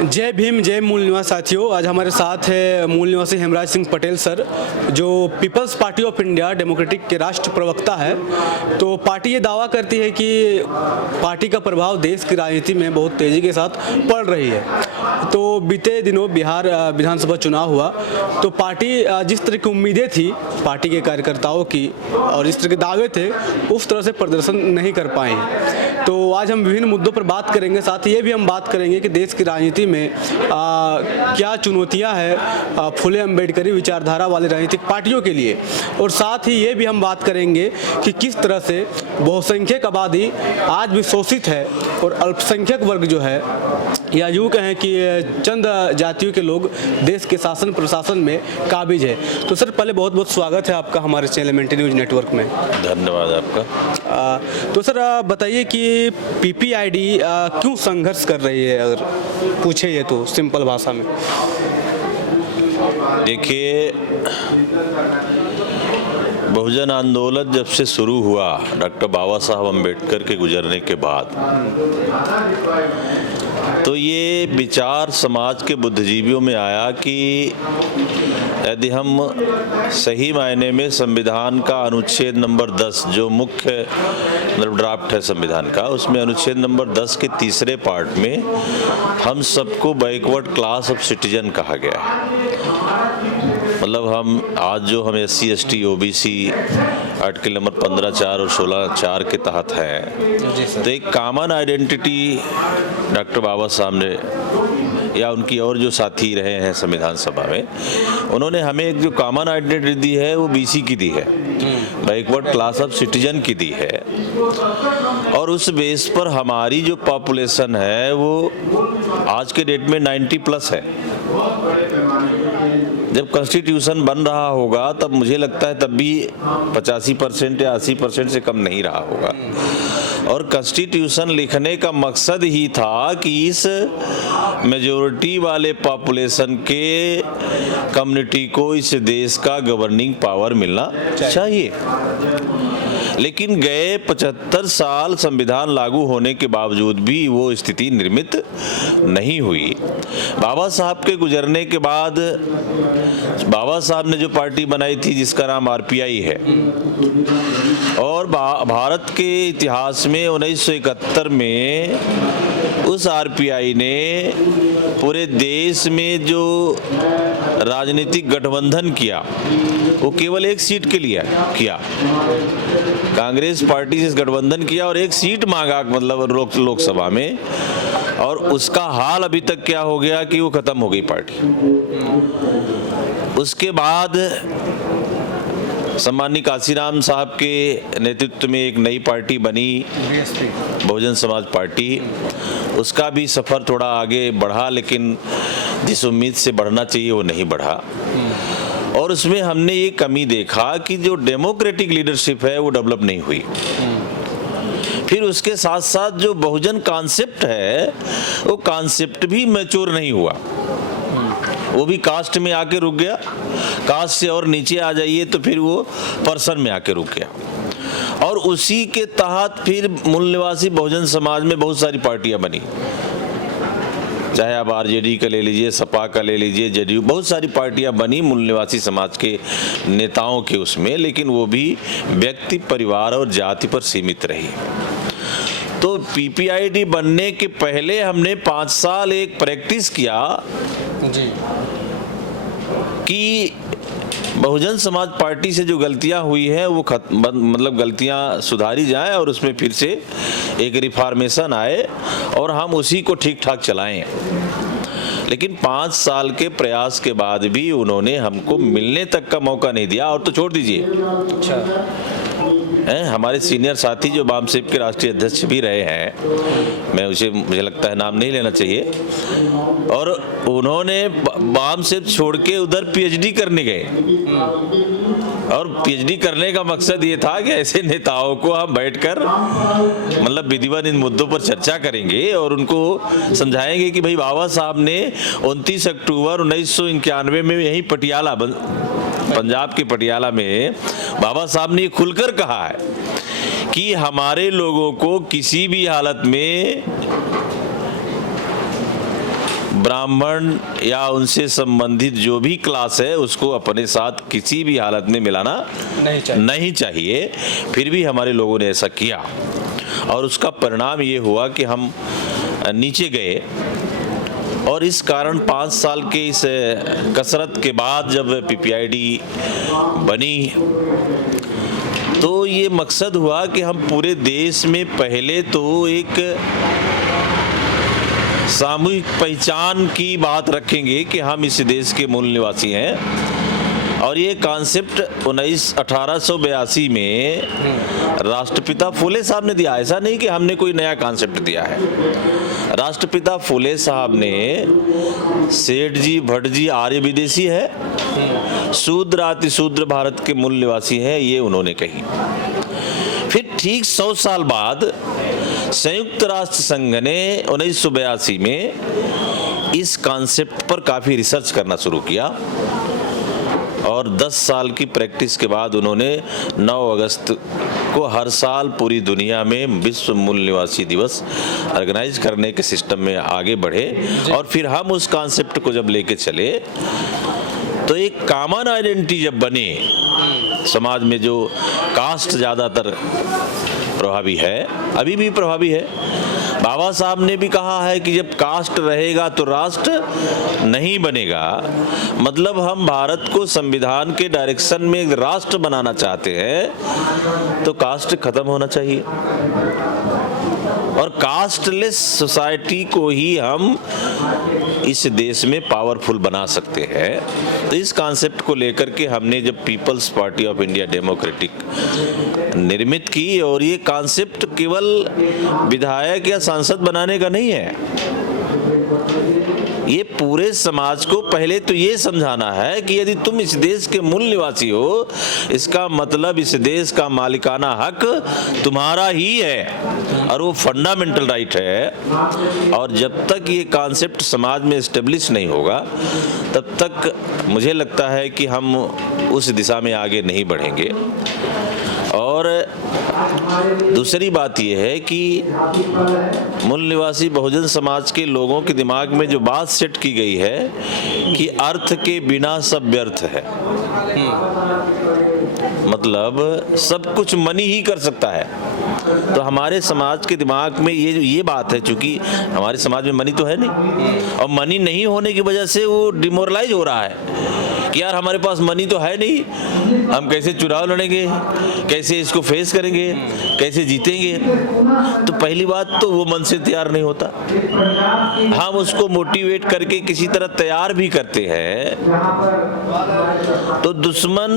जय भीम, जय मूल निवास साथियों। आज हमारे साथ है मूल निवासी हेमराज सिंह पटेल सर, जो People's Party of India Democratic के राष्ट्र प्रवक्ता है। तो पार्टी ये दावा करती है कि पार्टी का प्रभाव देश की राजनीति में बहुत तेज़ी के साथ पड़ रही है। तो बीते दिनों बिहार विधानसभा चुनाव हुआ, तो पार्टी जिस तरह की उम्मीदें थी पार्टी के कार्यकर्ताओं की और जिस तरह के दावे थे उस तरह से प्रदर्शन नहीं कर पाए। तो आज हम विभिन्न मुद्दों पर बात करेंगे, साथ ही ये भी हम बात करेंगे कि देश की राजनीति में क्या चुनौतियां हैं फुले अम्बेडकरी विचारधारा वाले राजनीतिक पार्टियों के लिए, और साथ ही ये भी हम बात करेंगे कि किस तरह से बहुसंख्यक आबादी आज भी शोषित है और अल्पसंख्यक वर्ग जो है, या यूँ कहें कि चंद जातियों के लोग देश के शासन प्रशासन में काबिज है। तो सर पहले बहुत बहुत स्वागत है आपका हमारे चैनल एलेमेंट्री न्यूज़ नेटवर्क में। धन्यवाद आपका। तो सर बताइए कि पीपीआईडी क्यों संघर्ष कर रही है, अगर पूछे ये तो सिंपल भाषा में। देखिए, बहुजन आंदोलन जब से शुरू हुआ डॉक्टर बाबा साहब अम्बेडकर के गुजरने के बाद, तो ये विचार समाज के बुद्धिजीवियों में आया कि यदि हम सही मायने में संविधान का अनुच्छेद नंबर 10 जो मुख्य ड्राफ्ट है संविधान का, उसमें अनुच्छेद नंबर 10 के तीसरे पार्ट में हम सबको बैकवर्ड क्लास ऑफ सिटीजन कहा गया है। मतलब हम आज जो हम SC ST OBC article number 15(4) और 16(4) के तहत हैं, तो एक कॉमन आइडेंटिटी डॉक्टर बाबा साहब ने या उनकी और जो साथी रहे हैं संविधान सभा में, उन्होंने हमें एक जो कॉमन आइडेंटिटी दी है वो BC की दी है, बैकवर्ड क्लास ऑफ सिटीजन की दी है। और उस बेस पर हमारी जो पॉपुलेशन है वो आज के डेट में 90+ है। जब कॉन्स्टिट्यूशन बन रहा होगा तब मुझे लगता है तब भी 85% या 80% से कम नहीं रहा होगा। और कॉन्स्टिट्यूशन लिखने का मकसद ही था कि इस मेजॉरिटी वाले पॉपुलेशन के कम्युनिटी को इस देश का गवर्निंग पावर मिलना चाहिए। लेकिन गए 75 साल संविधान लागू होने के बावजूद भी वो स्थिति निर्मित नहीं हुई। बाबा साहब के गुजरने के बाद बाबा साहब ने जो पार्टी बनाई थी जिसका नाम RPI है, और भारत के इतिहास में 1971 में उस RPI ने पूरे देश में जो राजनीतिक गठबंधन किया वो केवल एक सीट के लिए किया। कांग्रेस पार्टी से गठबंधन किया और एक सीट मांगा, मतलब लोकसभा में, और उसका हाल अभी तक क्या हो गया कि वो खत्म हो गई पार्टी। उसके बाद सम्माननीय काशीराम साहब के नेतृत्व में एक नई पार्टी बनी, बहुजन समाज पार्टी। उसका भी सफ़र थोड़ा आगे बढ़ा, लेकिन जिस उम्मीद से बढ़ना चाहिए वो नहीं बढ़ा। और उसमें हमने ये कमी देखा कि जो डेमोक्रेटिक लीडरशिप है वो डेवलप नहीं हुई। फिर उसके साथ साथ जो बहुजन कॉन्सेप्ट है वो कॉन्सेप्ट भी मैच्योर नहीं हुआ, वो भी कास्ट में आके रुक गया। कास्ट से और नीचे आ जाइए तो फिर वो पर्सन में आके रुक गया। और उसी के तहत फिर मूल निवासी बहुजन समाज में बहुत सारी पार्टियां बनी, चाहे आप RJD का ले लीजिए, सपा का ले लीजिए, JDU, बहुत सारी पार्टियां बनी मूल निवासी समाज के नेताओं के उसमें, लेकिन वो भी व्यक्ति, परिवार और जाति पर सीमित रही। तो PPID बनने के पहले हमने 5 साल एक प्रैक्टिस किया जी कि बहुजन समाज पार्टी से जो गलतियां हुई हैं वो मतलब गलतियां सुधारी जाएं और उसमें फिर से एक रिफॉर्मेशन आए और हम उसी को ठीक ठाक चलाएं। लेकिन 5 साल के प्रयास के बाद भी उन्होंने हमको मिलने तक का मौका नहीं दिया। और तो छोड़ दीजिए, अच्छा हमारे सीनियर साथी जो बामसेब के राष्ट्रीय अध्यक्ष भी रहे हैं, मुझे लगता है नाम नहीं लेना चाहिए, और उन्होंने बामसेब छोड़ के उधर PhD करने गए। और PhD करने का मकसद ये था कि ऐसे नेताओं को हम बैठकर मतलब विधिवत इन मुद्दों पर चर्चा करेंगे और उनको समझाएंगे कि भाई बाबा साहब ने 29 अक्टूबर 1991 में यही पटियाला, पंजाब की पटियाला में बाबा साहब ने खुलकर कहा है कि हमारे लोगों को किसी भी हालत में ब्राह्मण या उनसे संबंधित जो भी क्लास है उसको अपने साथ किसी भी हालत में मिलाना नहीं चाहिए। फिर भी हमारे लोगों ने ऐसा किया और उसका परिणाम ये हुआ कि हम नीचे गए। और इस कारण 5 साल के इस कसरत के बाद जब पीपीआईडी बनी तो ये मकसद हुआ कि हम पूरे देश में पहले तो एक सामूहिक पहचान की बात रखेंगे कि हम इस देश के मूल निवासी हैं। और ये कॉन्सेप्ट 1882 में राष्ट्रपिता फुले साहब ने दिया। ऐसा नहीं कि हमने कोई नया कॉन्सेप्ट दिया है। राष्ट्रपिता फुले साहब ने, सेठ जी भट्ट जी आर्य विदेशी है, शूद्र अतिशूद्र भारत के मूल निवासी हैं, ये उन्होंने कही। फिर ठीक 100 साल बाद संयुक्त राष्ट्र संघ ने 1982 में इस कॉन्सेप्ट पर काफी रिसर्च करना शुरू किया और 10 साल की प्रैक्टिस के बाद उन्होंने 9 अगस्त को हर साल पूरी दुनिया में विश्व मूल निवासी दिवस ऑर्गेनाइज करने के सिस्टम में आगे बढ़े। और फिर हम उस कॉन्सेप्ट को जब लेके चले तो एक कॉमन आइडेंटिटी जब बने समाज में, जो कास्ट ज़्यादातर प्रभावी है, अभी भी प्रभावी है। बाबा साहब ने भी कहा है कि जब कास्ट रहेगा तो राष्ट्र नहीं बनेगा। मतलब हम भारत को संविधान के डायरेक्शन में एक राष्ट्र बनाना चाहते हैं तो कास्ट खत्म होना चाहिए और कास्टलेस सोसाइटी को ही हम इस देश में पावरफुल बना सकते हैं। तो इस कॉन्सेप्ट को लेकर के हमने जब People's Party of India Democratic निर्मित की, और ये कॉन्सेप्ट केवल विधायक या सांसद बनाने का नहीं है, ये पूरे समाज को पहले तो ये समझाना है कि यदि तुम इस देश के मूल निवासी हो, इसका मतलब इस देश का मालिकाना हक तुम्हारा ही है और वो फंडामेंटल राइट है। और जब तक ये कॉन्सेप्ट समाज में एस्टेब्लिश नहीं होगा तब तक मुझे लगता है कि हम उस दिशा में आगे नहीं बढ़ेंगे। और दूसरी बात यह है कि मूल निवासी बहुजन समाज के लोगों के दिमाग में जो बात सेट की गई है कि अर्थ के बिना सब व्यर्थ है, मतलब सब कुछ मनी ही कर सकता है। तो हमारे समाज के दिमाग में ये बात है, चूंकि हमारे समाज में मनी तो है नहीं और मनी नहीं होने की वजह से वो डिमोरलाइज हो रहा है कि यार हमारे पास मनी तो है नहीं, हम कैसे चुनाव लड़ेंगे, कैसे इसको फेस करेंगे, कैसे जीतेंगे। तो पहली बात तो वो मन से तैयार नहीं होता। हम उसको मोटिवेट करके किसी तरह तैयार भी करते हैं तो दुश्मन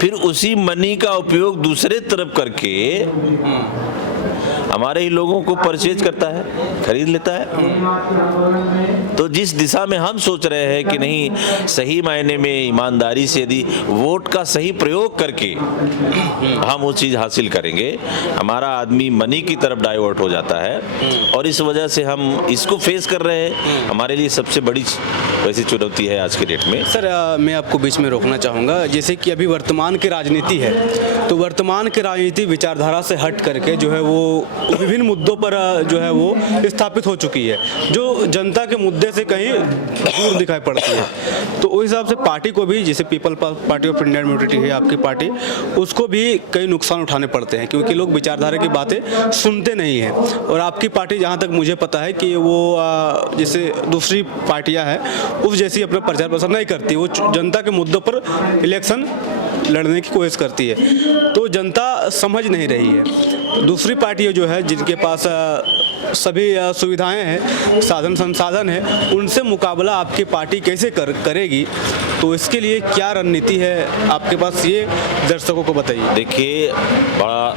फिर उसी मनी का उपयोग दूसरे तरफ करके हमारे ही लोगों को परचेज करता है, खरीद लेता है। तो जिस दिशा में हम सोच रहे हैं कि नहीं, सही मायने में ईमानदारी से यदि वोट का सही प्रयोग करके हम वो चीज़ हासिल करेंगे, हमारा आदमी मनी की तरफ डाइवर्ट हो जाता है और इस वजह से हम इसको फेस कर रहे हैं। हमारे लिए सबसे बड़ी वैसी चुनौती है आज के डेट में। सर मैं आपको बीच में रोकना चाहूँगा। जैसे कि अभी वर्तमान की राजनीति है, तो वर्तमान की राजनीति विचारधारा से हट करके जो है वो विभिन्न मुद्दों पर जो है वो स्थापित हो चुकी है, जो जनता के मुद्दे से कहीं दूर दिखाई पड़ती है। तो उस हिसाब से पार्टी को भी, जैसे people party of India democratic है आपकी पार्टी, उसको भी कई नुकसान उठाने पड़ते हैं क्योंकि लोग विचारधारा की बातें सुनते नहीं हैं। और आपकी पार्टी, जहाँ तक मुझे पता है कि वो जैसे दूसरी पार्टियाँ हैं उस जैसी अपना प्रचार प्रसार नहीं करती, वो जनता के मुद्दों पर इलेक्शन लड़ने की कोशिश करती है, तो जनता समझ नहीं रही है। दूसरी पार्टियाँ जो है जिनके पास सभी सुविधाएं हैं, साधन संसाधन है, उनसे मुकाबला आपकी पार्टी कैसे करेगी? तो इसके लिए क्या रणनीति है आपके पास, ये दर्शकों को बताइए। देखिए, बड़ा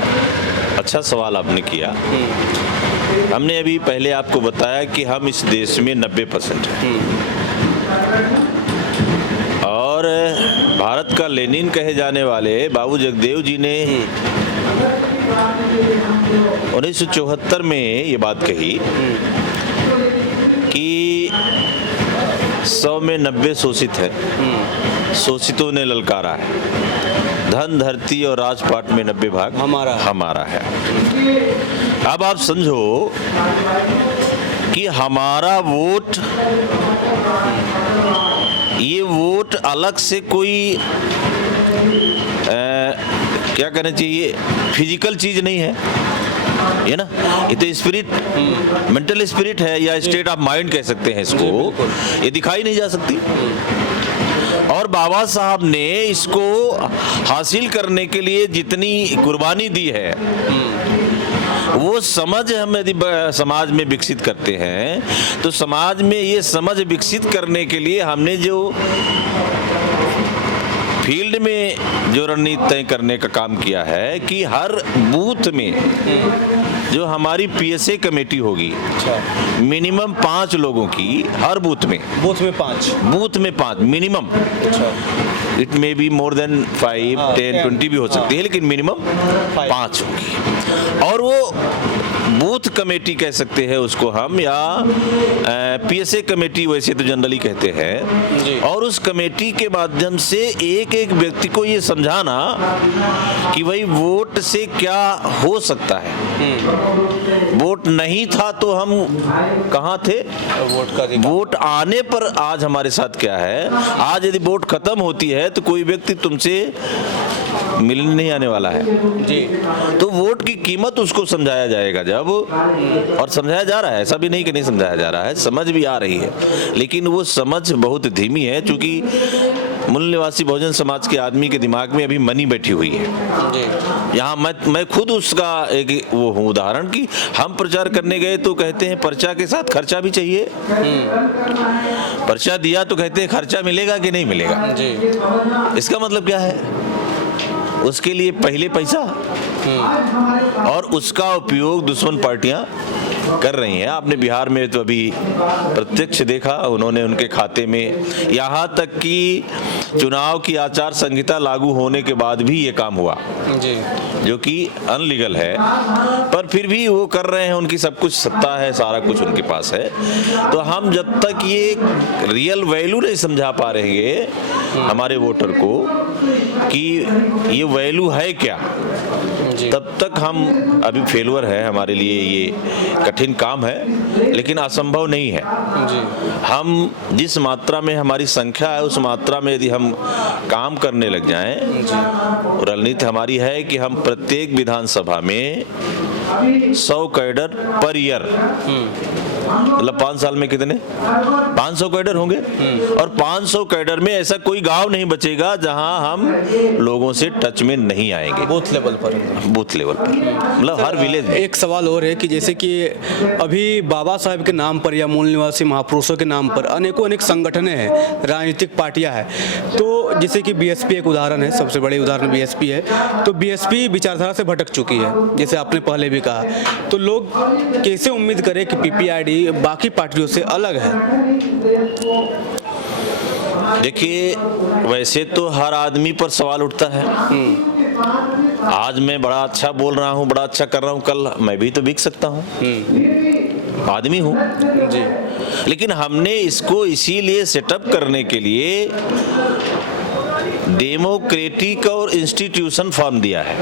अच्छा सवाल आपने किया। हमने अभी पहले आपको बताया कि हम इस देश में 90% हैं और भारत का लेनिन कहे जाने वाले बाबू जगदेव जी ने 1974 में ये बात कही कि 100 में 90 शोषित है, शोषितों ने ललकारा है, धन धरती और राजपाट में 90 भाग हमारा है। अब आप समझो कि हमारा वोट, ये वोट अलग से कोई क्या कहना चाहिए, फिजिकल चीज नहीं है, ये ना, ये तो स्पिरिट, मेंटल स्पिरिट है या स्टेट ऑफ माइंड कह सकते हैं इसको, ये दिखाई नहीं जा सकती। और बाबा साहब ने इसको हासिल करने के लिए जितनी कुर्बानी दी है, वो समझ हम यदि समाज में विकसित करते हैं तो समाज में ये समझ विकसित करने के लिए हमने जो फील्ड में जो रणनीति तय करने का काम किया है कि हर बूथ में जो हमारी पीएसए कमेटी होगी, मिनिमम 5 लोगों की हर बूथ में 5 minimum, it may be more than 5, 10, 20 भी हो सकती है, लेकिन मिनिमम 5 होगी। और वो बूथ कमेटी कह सकते हैं उसको हम, या पीएसए कमेटी वैसे तो जनरली कहते हैं। और उस कमेटी के माध्यम से एक एक व्यक्ति को ये समझाना कि भाई वोट से क्या हो सकता है। वोट नहीं था तो हम कहाँ थे, वोट आने पर आज हमारे साथ क्या है। आज यदि वोट खत्म होती है तो कोई व्यक्ति तुमसे मिलने नहीं आने वाला है जी। तो वोट की कीमत उसको समझाया जाएगा जब, और समझाया जा रहा है, ऐसा भी नहीं कि नहीं समझाया जा रहा है, समझ भी आ रही है, लेकिन वो समझ बहुत धीमी है, क्योंकि मूल निवासी बहुजन समाज के आदमी के दिमाग में अभी मनी बैठी हुई है जी। यहाँ मैं खुद उसका एक वो हूँ उदाहरण कि हम प्रचार करने गए तो कहते हैं पर्चा के साथ खर्चा भी चाहिए। पर्चा दिया तो कहते हैं खर्चा मिलेगा कि नहीं मिलेगा जी। इसका मतलब क्या है, उसके लिए पहले पैसा, और उसका उपयोग दुश्मन पार्टियां कर रही हैं। आपने बिहार में तो अभी प्रत्यक्ष देखा, उन्होंने उनके खाते में, यहाँ तक कि चुनाव की आचार संहिता लागू होने के बाद भी ये काम हुआ जी, जो कि अनलीगल है, पर फिर भी वो कर रहे हैं, उनकी सब कुछ सत्ता है, सारा कुछ उनके पास है। तो हम जब तक ये रियल वैल्यू नहीं समझा पा रहे हैं हमारे वोटर को कि ये वैल्यू है क्या, तब तक हम अभी फेलुअर है। हमारे लिए ये कठिन काम है, लेकिन असंभव नहीं है जी। हम जिस मात्रा में हमारी संख्या है उस मात्रा में यदि हम काम करने लग जाएं, रणनीति हमारी है कि हम प्रत्येक विधानसभा में 100 कैडर पर ईयर, मतलब 5 साल में कितने 500 कैडर होंगे, और 500 कैडर में ऐसा कोई गांव नहीं बचेगा जहां हम लोगों से टच में नहीं आएंगे। बूथ लेवल पर मतलब हर विलेज में। एक सवाल और है कि जैसे कि अभी बाबा साहब के नाम पर या मूल निवासी महापुरुषों के नाम पर अनेक संगठनें हैं, राजनीतिक पार्टियां हैं। तो जैसे कि बीएसपी एक उदाहरण है, सबसे बड़ी उदाहरण बीएसपी है। तो बीएसपी विचारधारा से भटक चुकी है, जैसे आपने पहले भी कहा। तो लोग कैसे उम्मीद करें कि पीपीआईडी बाकी पार्टियों से अलग है? देखिए, वैसे तो हर आदमी पर सवाल उठता है। आज मैं बड़ा अच्छा बोल रहा हूँ, बड़ा अच्छा कर रहा हूँ, कल मैं भी तो बिक सकता हूँ, आदमी हूँ जी। लेकिन हमने इसको इसीलिए सेटअप करने के लिए डेमोक्रेटिक और इंस्टीट्यूशन फॉर्म दिया है।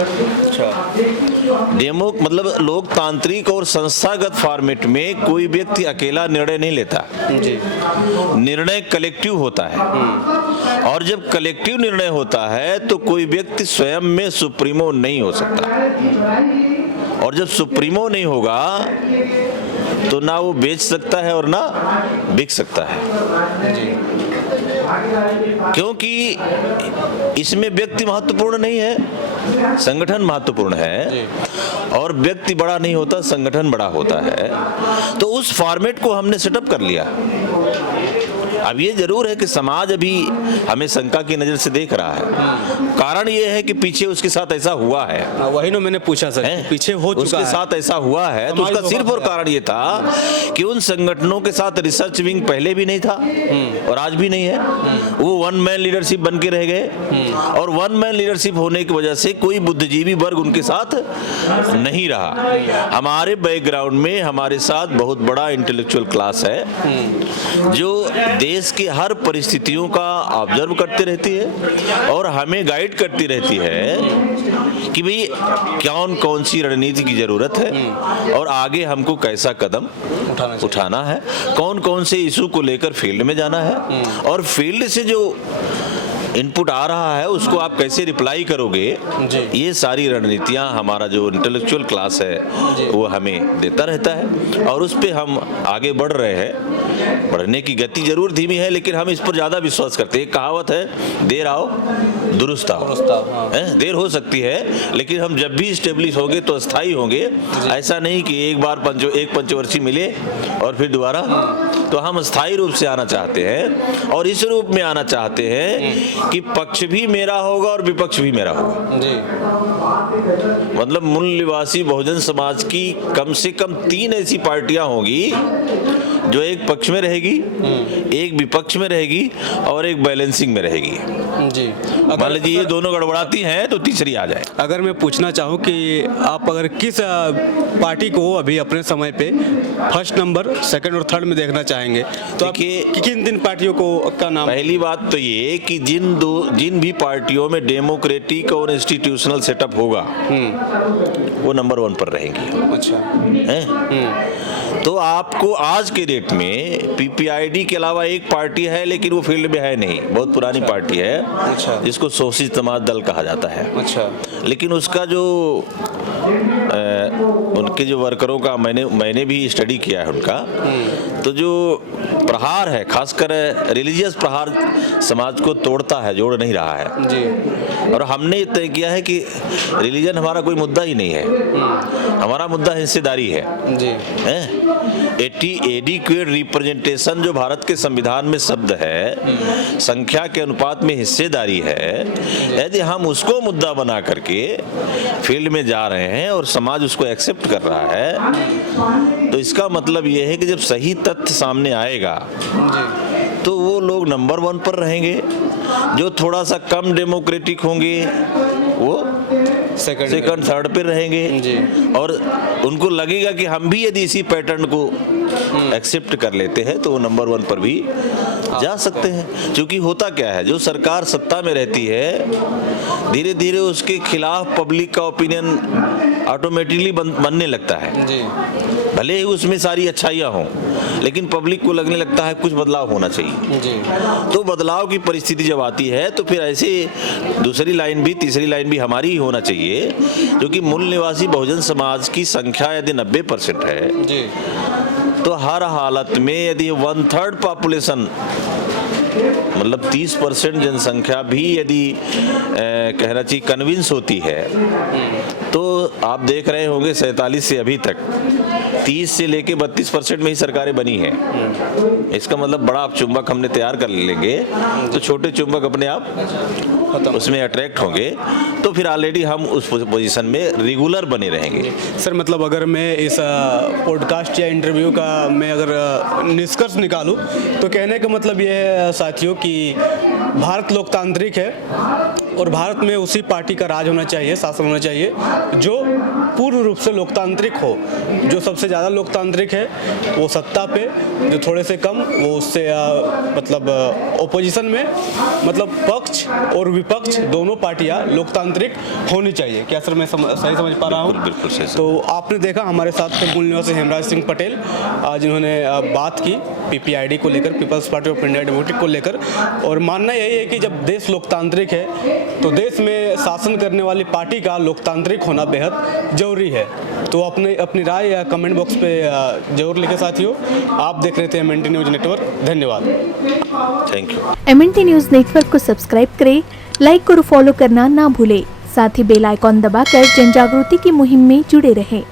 डेमो मतलब लोकतांत्रिक और संस्थागत फॉर्मेट में कोई व्यक्ति अकेला निर्णय नहीं लेता जी। निर्णय कलेक्टिव होता है, और जब कलेक्टिव निर्णय होता है तो कोई व्यक्ति स्वयं में सुप्रीमो नहीं हो सकता, और जब सुप्रीमो नहीं होगा तो ना वो बेच सकता है और ना बिक सकता है जी। क्योंकि इसमें व्यक्ति महत्वपूर्ण नहीं है, संगठन महत्वपूर्ण है, और व्यक्ति बड़ा नहीं होता, संगठन बड़ा होता है। तो उस फॉर्मेट को हमने सेटअप कर लिया। अब ये जरूर है कि समाज अभी हमें शंका की नजर से देख रहा है। कारण ये है कि पीछे उसके साथ ऐसा हुआ है, वही ना मैंने पूछा सर, पीछे हो चुका उसके साथ ऐसा हुआ है। तो उसका सिर्फ और कारण ये था कि उन संगठनों के साथ रिसर्च विंग पहले भी नहीं था और आज भी नहीं है। वो वन मैन लीडरशिप बन के रह गए, और वन मैन लीडरशिप होने की वजह से कोई बुद्धिजीवी वर्ग उनके साथ नहीं रहा। हमारे बैकग्राउंड में हमारे साथ बहुत बड़ा इंटेलेक्चुअल क्लास है, जो देश की हर परिस्थितियों का ऑब्जर्व करती रहती है और हमें गाइड करती रहती है कि भाई कौन सी रणनीति की जरूरत है और आगे हमको कैसा कदम उठाना है, कौन कौन से इशू को लेकर फील्ड में जाना है और फील्ड से जो इनपुट आ रहा है उसको आप कैसे रिप्लाई करोगे। ये सारी रणनीतियां हमारा जो इंटेलेक्चुअल क्लास है वो हमें देता रहता है और उस पे हम आगे बढ़ रहे हैं। बढ़ने की गति जरूर धीमी है लेकिन हम इस पर ज्यादा विश्वास करते हैं। एक कहावत है, देर आओ दुरुस्त आओ। देर हो सकती है लेकिन हम जब भी स्टेब्लिश होंगे तो स्थायी होंगे। ऐसा नहीं कि एक बार एक पंचवर्षीय मिले और फिर दोबारा। तो हम स्थायी रूप से आना चाहते हैं और इस रूप में आना चाहते हैं कि पक्ष भी मेरा होगा और विपक्ष भी मेरा होगा जी। मतलब मूल निवासी बहुजन समाज की कम से कम 3 ऐसी पार्टियां होंगी जो एक पक्ष में रहेगी, एक विपक्ष में रहेगी और एक बैलेंसिंग में रहेगी जी। मान लीजिए ये दोनों गड़बड़ाती हैं तो तीसरी आ जाए। अगर मैं पूछना चाहूँ कि आप अगर किस पार्टी को अभी अपने समय पे फर्स्ट नंबर, सेकंड और थर्ड में देखना चाहेंगे तो आप किन पार्टियों को का नाम? पहली बात तो ये कि जिन भी पार्टियों में डेमोक्रेटिक और इंस्टीट्यूशनल सेटअप होगा वो नंबर 1 पर रहेंगी। अच्छा है? तो आपको आज के डेट में पीपीआईडी के अलावा एक पार्टी है लेकिन वो फील्ड में है नहीं, बहुत पुरानी पार्टी है जिसको शोषित समाज दल कहा जाता है। अच्छा। लेकिन उसका जो उनके जो वर्करों का मैंने भी स्टडी किया है उनका, तो जो प्रहार है खासकर रिलीजियस प्रहार समाज को तोड़ता है, जोड़ नहीं रहा है जी। और हमने तय किया है कि रिलीजन हमारा कोई मुद्दा ही नहीं है, हमारा मुद्दा हिस्सेदारी है जी। एडिक्वेट रिप्रेजेंटेशन जो भारत के संविधान में शब्द है, संख्या के अनुपात में हिस्सेदारी है, यदि हम उसको मुद्दा बना करके फील्ड में जा रहे हैं और समाज उसको एक्सेप्ट कर रहा है तो इसका मतलब यह है कि जब सही तथ्य सामने आएगा तो वो लोग नंबर 1 पर रहेंगे। जो थोड़ा सा कम डेमोक्रेटिक होंगे वो सेकंड थर्ड पे रहेंगे जी। और उनको लगेगा कि हम भी यदि इसी पैटर्न को एक्सेप्ट कर लेते हैं तो वो नंबर 1 पर भी जा सकते हैं। क्योंकि होता क्या है, जो सरकार सत्ता में रहती है धीरे धीरे उसके खिलाफ पब्लिक का ओपिनियन ऑटोमेटिकली बनने लगता है जी। भले ही उसमें सारी अच्छाइयाँ हों लेकिन पब्लिक को लगने लगता है कुछ बदलाव होना चाहिए जी। तो बदलाव की परिस्थिति जब आती है तो फिर ऐसे दूसरी लाइन भी तीसरी लाइन भी हमारी ही होना चाहिए। क्योंकि मूल निवासी बहुजन समाज की संख्या यदि 90% है जी, तो हर हालत में यदि 1/3 पॉपुलेशन मतलब 30% जनसंख्या भी यदि कहना चाहिए कन्विंस होती है तो आप देख रहे होंगे 47 से अभी तक 30 से लेके 32% में ही सरकारें बनी हैं। इसका मतलब बड़ा चुंबक हमने तैयार कर लेंगे तो छोटे चुंबक अपने आप उसमें अट्रैक्ट होंगे तो फिर ऑलरेडी हम उस पोजीशन में रेगुलर बने रहेंगे। सर मतलब अगर मैं इस पॉडकास्ट या इंटरव्यू का मैं अगर निष्कर्ष निकालूं तो कहने का मतलब ये है साथियों कि भारत लोकतांत्रिक है और भारत में उसी पार्टी का राज होना चाहिए, शासन होना चाहिए जो पूर्ण रूप से लोकतांत्रिक हो। जो सबसे ज़्यादा लोकतांत्रिक है वो सत्ता पे, जो थोड़े से कम वो उससे मतलब ओपोजिशन में, मतलब पक्ष और विपक्ष दोनों पार्टियां लोकतांत्रिक होनी चाहिए। क्या सर मैं सही समझ पा रहा हूँ? बिल्कुल सही। तो आपने देखा हमारे साथ थे मूल निवासी हेमराज सिंह पटेल जिन्होंने बात की पीपीआईडी को लेकर, People's Party of India Democratic को लेकर, और मानना यही है कि जब देश लोकतांत्रिक है तो देश में शासन करने वाली पार्टी का लोकतांत्रिक होना बेहद जरूरी है। तो अपनी राय या कमेंट बॉक्स पे जरूर लिखे साथियों। आप देख रहे थे MNT न्यूज नेटवर्क। धन्यवाद। Thank you. MNT news network को सब्सक्राइब करें, लाइक और फॉलो करना ना भूलें। साथ ही बेल आइकॉन दबाकर जन जागृति की मुहिम में जुड़े रहें।